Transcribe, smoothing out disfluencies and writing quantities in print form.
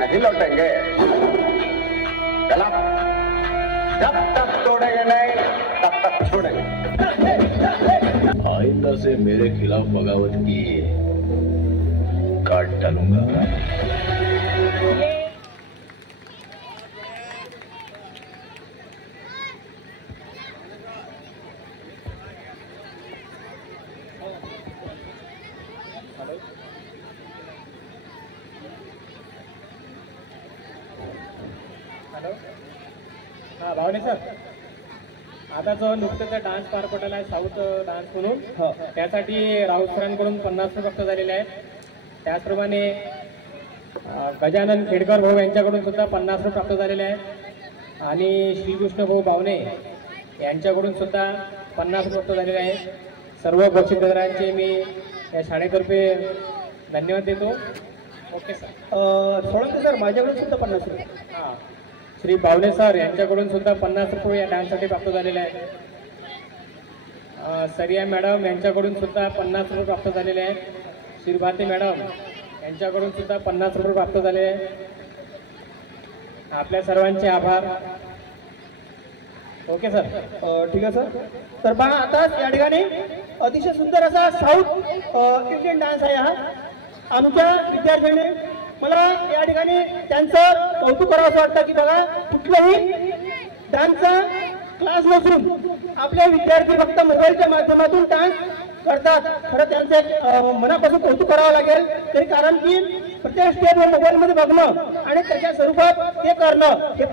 नहीं लौटेंगे। चला, जब तक तोड़ेंगे नहीं तब तक छोड़ेंगे। आइंदा से मेरे खिलाफ बगावत की काट डालूंगा। हॅलो, हां भावने सर, आता जो नुकतं डान्स पार पडलेला आहे साऊथ डान्स म्हणून, त्यासाठी राऊत सरांकडून 50 प्राप्त झालेले आहेत. त्याचप्रमाणे गजानन खेडकर भाऊ यांच्याकडून सुद्धा 50 प्राप्त झालेले आहेत आणि श्रीकृष्ण भाऊ बावणे यांच्याकडून सुद्धा 50 प्राप्त झालेले आहेत. सर्व बक्षीसदारांचे मी या शाळेतर्फे धन्यवाद देतो. Okay sir. सोळंके सर, माझ्याकडून सुद्धा 50 रुपये. हां, श्री बावणे सर यांच्याकडून सुद्धा 50 रुपये या डान्ससाठी प्राप्त झालेले आहेत. सरिया मॅडम यांच्याकडून सुद्धा 50 रुपये प्राप्त झालेले आहेत. श्रीभाती मॅडम यांच्याकडून सुद्धा 50 रुपये प्राप्त झालेले आहेत. आपल्या सर्वांचे आभार. Okay sir. ठीक आहे सर. तर पहा, आता या ठिकाणी अतिशय सुंदर असा साऊथ इंडियन डान्स आहे हा. आमच्या विद्यार्थ्यांनी, मला या ठिकाणी त्यांचं कौतुक करावं असं वाटतं की बघा, कुठलाही डान्सचा क्लास नसून आपले विद्यार्थी फक्त मोबाईलच्या माध्यमातून डान्स करतात. खरं त्यांचं एक मनापासून कौतुक करावं लागेल. तरी कारण की प्रत्येक स्टेजवर मोबाईलमध्ये बघणं आणि त्याच्या स्वरूपात ते करणं हे